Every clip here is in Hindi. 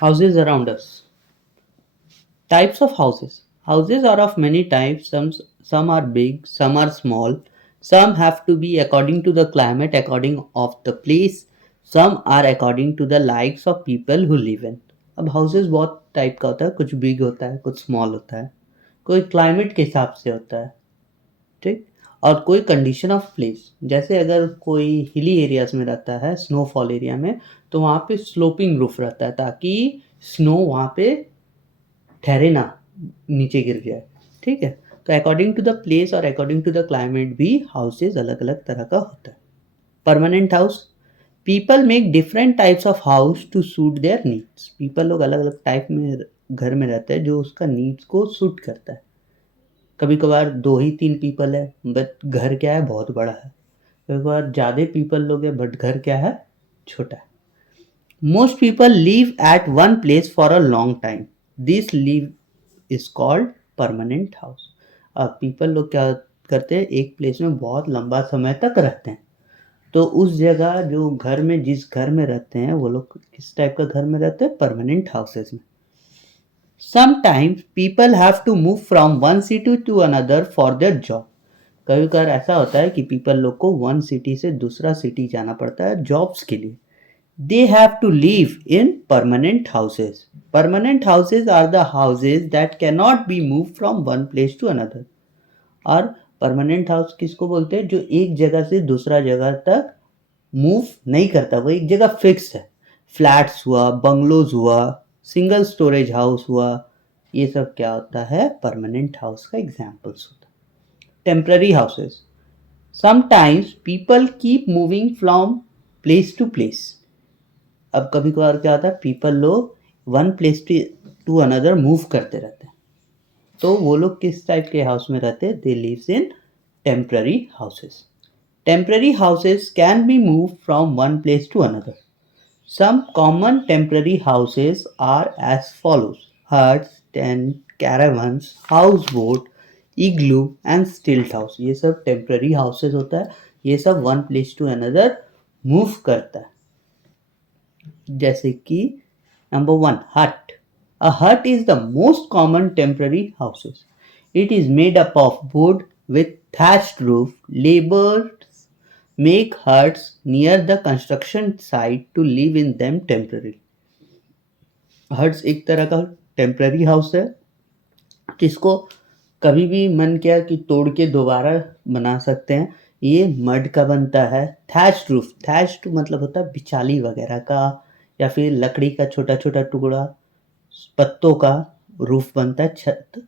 Houses around us. Types of houses. Houses are of many types. Some are big, some are small. Some have to be according to the climate, according of the place. Some are according to the likes of people who live in. अब हाउसेस बहुत टाइप का होता है, कुछ बिग होता है, कुछ स्मॉल होता है, कोई क्लाइमेट के हिसाब से होता है, ठीक, और कोई कंडीशन ऑफ प्लेस। जैसे अगर कोई हिली एरियाज में रहता है, स्नोफॉल एरिया में, तो वहाँ पे स्लोपिंग रूफ रहता है ताकि स्नो वहाँ पे ठहरे ना, नीचे गिर जाए, ठीक है। तो अकॉर्डिंग टू द प्लेस और अकॉर्डिंग टू द क्लाइमेट भी हाउसेज अलग अलग तरह का होता है। Permanent house. People make different types of house to suit their needs. People लोग अलग अलग टाइप में घर में रहते हैं जो उसका नीड्स को सूट करता है। कभी कभार 2 ही 3 पीपल है बट घर क्या है, बहुत बड़ा है। कभी कभार ज़्यादा पीपल लोग है बट घर क्या है, छोटा है। Most people live at one place for a long time. This live is called permanent house. अब पीपल लोग क्या करते हैं, एक प्लेस में बहुत लंबा समय तक रहते हैं, तो उस जगह जो घर में, जिस घर में रहते हैं, वो लोग किस टाइप का घर में रहते हैं, परमानेंट हाउसेस में। Sometimes people have to move from one city to another for their job. कभी कभार ऐसा होता है कि पीपल लोग को वन सिटी से दूसरा सिटी जाना पड़ता है जॉब्स के लिए। They have to live in permanent houses. Permanent houses are the houses that cannot be moved from one place to another. और परमानेंट हाउस किसको बोलते हैं, जो एक जगह से दूसरा जगह तक मूव नहीं करता, वो एक जगह फिक्स है। फ्लैट्स हुआ, बंगलोज हुआ, सिंगल स्टोरेज हाउस हुआ, ये सब क्या होता है, परमानेंट हाउस का एग्जाम्पल्स होता है। Temporary houses. Sometimes people keep moving from place to place. अब कभी कभार क्या होता है, पीपल लोग one place to another move करते रहते हैं, तो वो लोग किस टाइप के हाउस में रहते हैं, they lives in temporary houses. Temporary houses can be move from one place to another. Some common temporary houses are as follows: huts, tent, caravans, house boat, igloo and stilt house. ये सब टेम्पररी हाउसेस होता है, ये सब one place to another move करता है। जैसे कि number 1, hut. A hut is the most common temporary houses. It is made up of wood with thatched roof. Laborers make huts near the construction site to live in them temporarily. Huts एक तरह का टेम्पररी हाउस है जिसको कभी भी मन किया कि तोड़ के दोबारा बना सकते हैं। ये मड का बनता है। थैच्ड रूफ, थैच्ड मतलब होता है बिचाली वगैरह का, या फिर लकड़ी का छोटा छोटा टुकड़ा, पत्तों का रूफ बनता है, छत।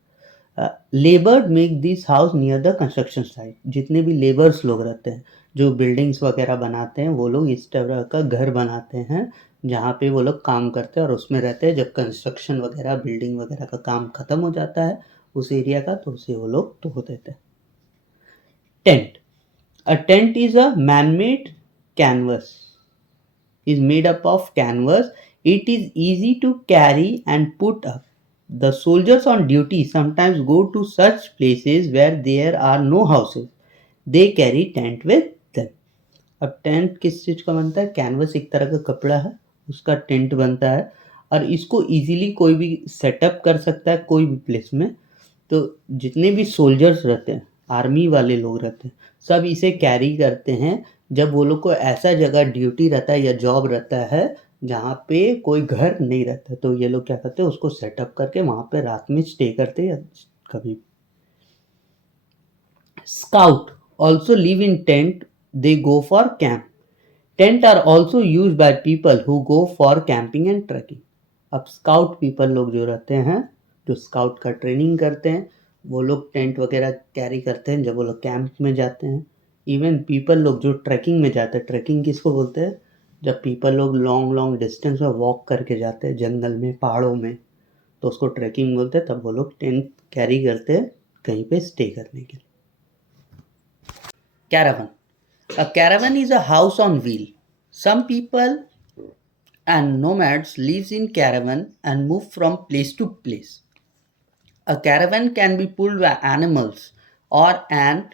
Labour make this house near the construction site. जितने भी लेबर्स लोग रहते हैं जो बिल्डिंग्स वगैरह बनाते हैं, वो लोग इस तरह का घर बनाते हैं जहाँ पे वो लोग काम करते हैं और उसमें रहते हैं। जब कंस्ट्रक्शन वगैरह, बिल्डिंग वगैरह का काम खत्म हो जाता है उस एरिया का, तो उसे वो लोग तोड़ देते हैं। Tent. A tent is a man-made canvas, is made up of canvas. It is easy to carry and put up. The soldiers on duty sometimes go to such places where there are no houses. They carry tent with them. अब टेंट किस चीज़ का बनता है, कैनवस एक तरह का कपड़ा है, उसका टेंट बनता है और इसको इजीली कोई भी सेटअप कर सकता है कोई भी प्लेस में। तो जितने भी सोल्जर्स रहते हैं, आर्मी वाले लोग रहते हैं, सब इसे कैरी करते हैं जब वो लोग को ऐसा जगह ड्यूटी रहता है या जॉब रहता है जहाँ पे कोई घर नहीं रहता, तो ये लोग क्या करते हैं, उसको सेटअप करके वहाँ पे रात में स्टे करते हैं या कभी। Scout also live in tent, they go for camp. Tent are also use by people who go for camping and trekking. अब स्काउट पीपल लोग जो रहते हैं, जो स्काउट का ट्रेनिंग करते हैं, वो लोग टेंट वगैरह कैरी करते हैं जब वो लोग कैंप में जाते हैं। इवन पीपल लोग जो ट्रैकिंग में जाते हैं, ट्रैकिंग किसको बोलते हैं, जब पीपल लोग लॉन्ग लॉन्ग डिस्टेंस में वॉक करके जाते हैं जंगल में, पहाड़ों में, तो उसको ट्रैकिंग बोलते हैं। तब वो लोग टेंट कैरी करते हैं कहीं पे स्टे करने के लिए। Caravan. A caravan is a house on wheel. Some people and nomads lives in caravan and move from place to place. A caravan can be pulled by animals or an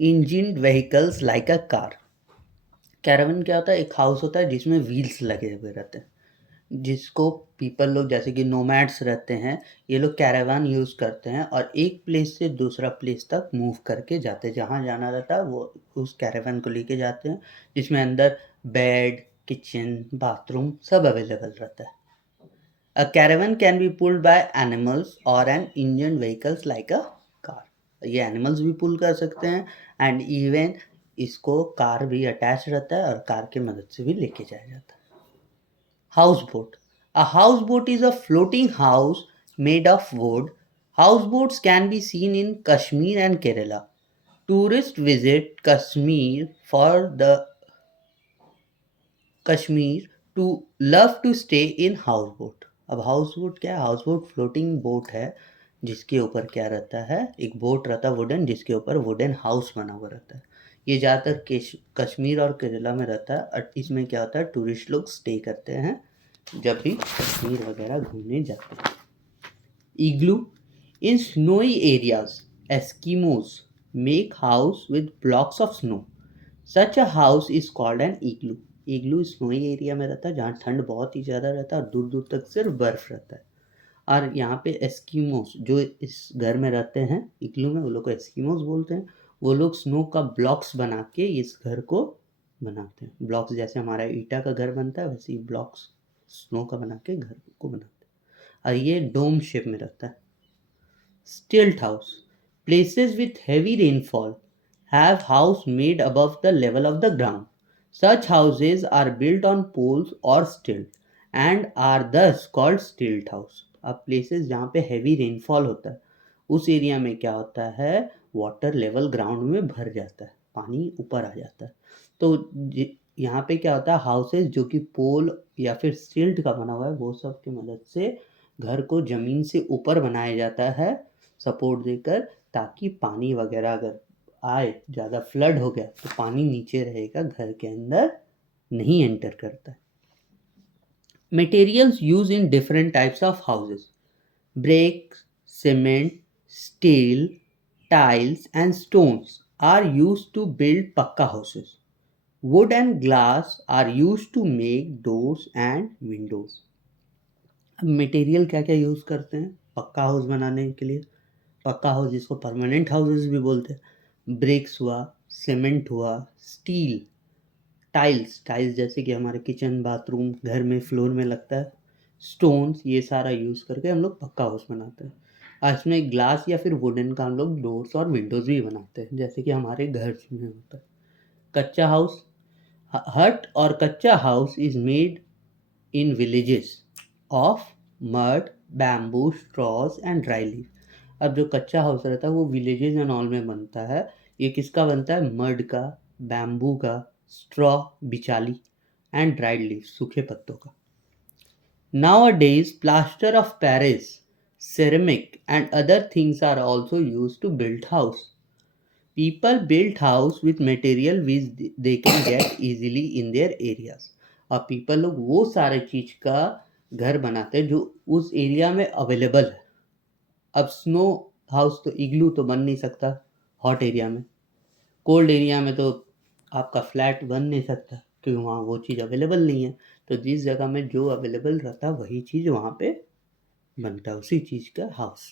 engined vehicles like a car. Caravan क्या होता है, एक हाउस होता है जिसमें व्हील्स लगे हुए रहते हैं। जिसको पीपल लोग जैसे कि नोमैड्स रहते हैं, ये लोग कैरावान यूज़ करते हैं और एक प्लेस से दूसरा प्लेस तक मूव करके जाते हैं। जहाँ जाना रहता है वो उस कैरावान को लेके जाते हैं, जिसमें अंदर बेड, किचन, बाथरूम सब अवेलेबल रहता है। A caravan can be pulled by animals or an engine vehicles like a car. ये एनिमल्स भी पुल कर सकते हैं एंड इवन इसको कार भी अटैच रहता है और कार की मदद से भी लेके जाया जाता है। Houseboat. A houseboat is a floating house made of wood. Houseboats can be seen in Kashmir and Kerala. Tourists visit Kashmir to love to stay in houseboat. अब हाउसबोट क्या है? हाउसबोट फ्लोटिंग बोट है जिसके ऊपर क्या रहता है, एक बोट रहता है वुडन, जिसके ऊपर वुडन हाउस बना हुआ रहता है। ये ज़्यादातर कश्मीर और केरला में रहता है और इसमें क्या होता है, टूरिस्ट लोग स्टे करते हैं जब भी कश्मीर वगैरह घूमने जाते हैं। इग्लू. In snowy areas, Eskimos make house with blocks of snow. Such a house is called an igloo. Igloo snowy area में रहता है जहाँ ठंड बहुत ही ज़्यादा रहता है और दूर दूर तक सिर्फ बर्फ रहता है। और यहाँ पे एस्किमोस जो इस घर में रहते हैं इग्लू में, वो लोग को एस्किमोस बोलते हैं। वो लोग स्नो का ब्लॉक्स बना के इस घर को बनाते हैं। ब्लॉक्स जैसे हमारा ईटा का घर बनता है वैसे ही ब्लॉक्स स्नो का बना के घर को बनाते हैं और ये डोम शेप में रहता है। Stilt house. Places with heavy rainfall have house made above the level of the ground. Such houses are built on poles or stilt and are thus called stilt house. अब places जहाँ पे heavy rainfall होता है उस एरिया में क्या होता है, वाटर लेवल ग्राउंड में भर जाता है, पानी ऊपर आ जाता है। तो यहाँ पे क्या होता है, हाउसेस जो कि पोल या फिर स्टिल्ट का बना हुआ है वो सब की मदद से घर को ज़मीन से ऊपर बनाया जाता है सपोर्ट देकर, ताकि पानी वगैरह अगर आए, ज़्यादा फ्लड हो गया तो पानी नीचे रहेगा, घर के अंदर नहीं एंटर करता है। Materials used in different types of houses. Bricks, cement, steel, tiles and stones are used to build pakka houses. Wood and glass are used to make doors and windows. अब मटेरियल क्या क्या यूज़ करते हैं पक्का हाउस बनाने के लिए? पक्का हाउस जिसको परमानेंट हाउसेस भी बोलते हैं, ब्रिक्स हुआ, सीमेंट हुआ, स्टील, टाइल्स जैसे कि हमारे किचन बाथरूम घर में फ्लोर में लगता है, स्टोन्स, ये सारा यूज़ करके हम लोग पक्का हाउस बनाते हैं। और इसमें ग्लास या फिर वुडन का हम लोग डोर्स और विंडोज़ भी बनाते हैं जैसे कि हमारे घर में होता है। कच्चा हाउस. हट और कच्चा house is made in villages of mud, bamboo, straws and dry leaf. अब जो कच्चा हाउस रहता है वो विलेजेस एंड ऑल में बनता है। ये किसका बनता है? मड का, बैम्बू का, स्ट्रॉ, बिचाली एंड ड्राइड लीफ, सूखे पत्तों का। Nowadays, plaster of Paris, ceramic and other things are also used to build house. People build house with material which they can get easily in their areas. और पीपल लोग वो सारे चीज का घर बनाते हैं जो उस एरिया में अवेलेबल है। अब स्नो हाउस तो इग्लू तो बन नहीं सकता हॉट एरिया में, कोल्ड एरिया में तो आपका फ्लैट बन नहीं सकता क्योंकि वहाँ वो चीज़ अवेलेबल नहीं है। तो जिस जगह में जो अवेलेबल रहता है वही चीज़ वहाँ पे बनता है, उसी चीज़ का हाउस।